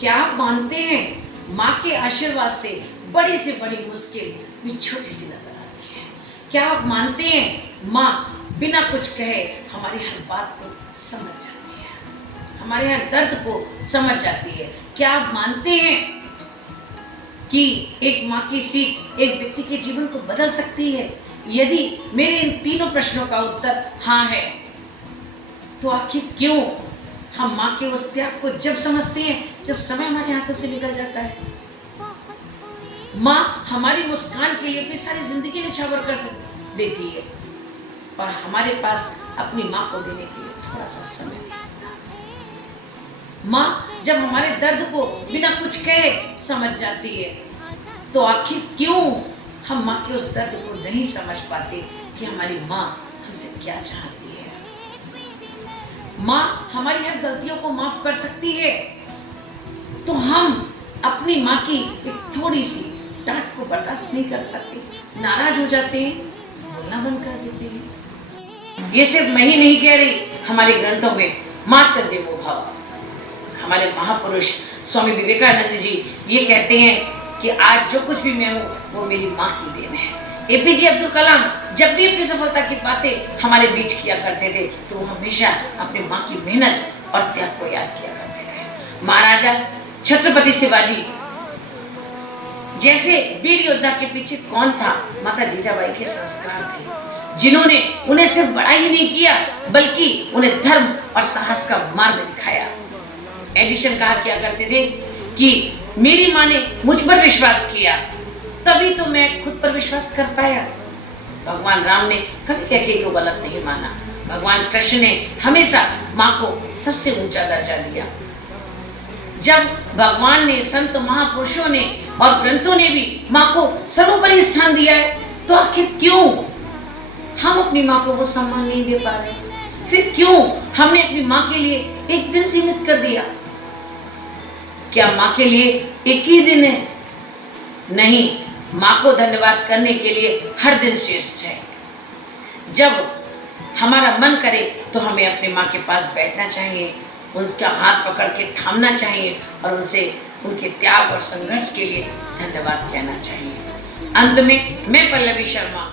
क्या आप मानते हैं माँ के आशीर्वाद से बड़ी से बड़ी मुश्किल भी छोटी सी नजर आती है? क्या आप मानते हैं माँ बिना कुछ कहे हमारी हर बात को समझ जाती है, हमारे हर दर्द को समझ जाती है? क्या आप मानते हैं कि एक माँ की सीख एक व्यक्ति के जीवन को बदल सकती है? यदि मेरे इन तीनों प्रश्नों का उत्तर हाँ है, तो आखिर क्यों हम माँ के उस त्याग को जब समझते हैं जब समय हमारे हाथों से निकल जाता है? माँ हमारी मुस्कान के लिए अपनी सारी जिंदगी निछावर कर देती है और हमारे पास अपनी माँ को देने के लिए थोड़ा सा समय नहीं होता। माँ जब हमारे दर्द को बिना कुछ कहे समझ जाती है, तो आखिर क्यों हम माँ के उस दर्द को नहीं समझ पाते कि हमारी माँ हमसे क्या चाहती है? माँ हमारी हर गलतियों को माफ कर सकती है, तो हम अपनी माँ की एक थोड़ी सी डांट को बर्दाश्त नहीं कर पाते, नाराज हो जाते हैं, बोलना बंद कर देते हैं। ये सिर्फ मैं ही नहीं कह रही, हमारे ग्रंथों में मातृ देवो भव, हमारे महापुरुष स्वामी विवेकानंद जी ये कहते हैं कि आज जो कुछ भी मैं हूँ वो मेरी माँ की देन है। एपीजे अब्दुल कलाम जब भी अपनी सफलता की बातें हमारे बीच किया करते थे तो वो हमेशा अपनी माँ की मेहनत और त्याग को याद किया करते थे। महाराजा छत्रपति शिवाजी जैसे वीर योद्धा के पीछे कौन था? माता जीजाबाई के संस्कार थे, जिन्होंने उन्हें सिर्फ बड़ा ही नहीं किया बल्कि उन्हें धर्म और साहस का मार्ग दिखाया। एडिशन कहा किया करते थे कि मेरी माँ ने मुझ पर विश्वास किया तभी तो मैं खुद पर विश्वास कर पाया। भगवान राम ने कभी कैकेयी को गलत नहीं माना। भगवान कृष्ण ने हमेशा माँ को सबसे ऊंचा दर्जा दिया। जब भगवान ने, संत महापुरुषों ने और ग्रंथों ने भी माँ को सर्वोपरि स्थान दिया है, तो आखिर क्यों हम अपनी माँ को वो सम्मान नहीं दे पा रहे? फिर क्यों हमने अपनी माँ के लिए एक दिन सीमित कर दिया? क्या माँ के लिए एक ही दिन है? नहीं, माँ को धन्यवाद करने के लिए हर दिन श्रेष्ठ है। जब हमारा मन करे तो हमें अपनी माँ के पास बैठना चाहिए, उसका हाथ पकड़ के थामना चाहिए और उनसे उनके त्याग और संघर्ष के लिए धन्यवाद कहना चाहिए। अंत में मैं पल्लवी शर्मा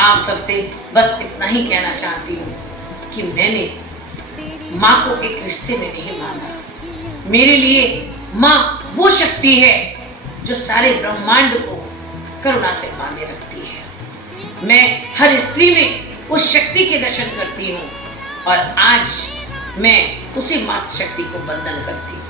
आप सबसे बस इतना ही कहना चाहती हूँ कि मैंने माँ को एक रिश्ते में नहीं माना। मेरे लिए माँ वो शक्ति है जो सारे ब्रह्मांड को करुणा से बांधे रखती है। मैं हर स्त्री में उस शक्ति के दर्शन करती हूँ और आज मैं उसी मातृ शक्ति को वंदन करती हूँ।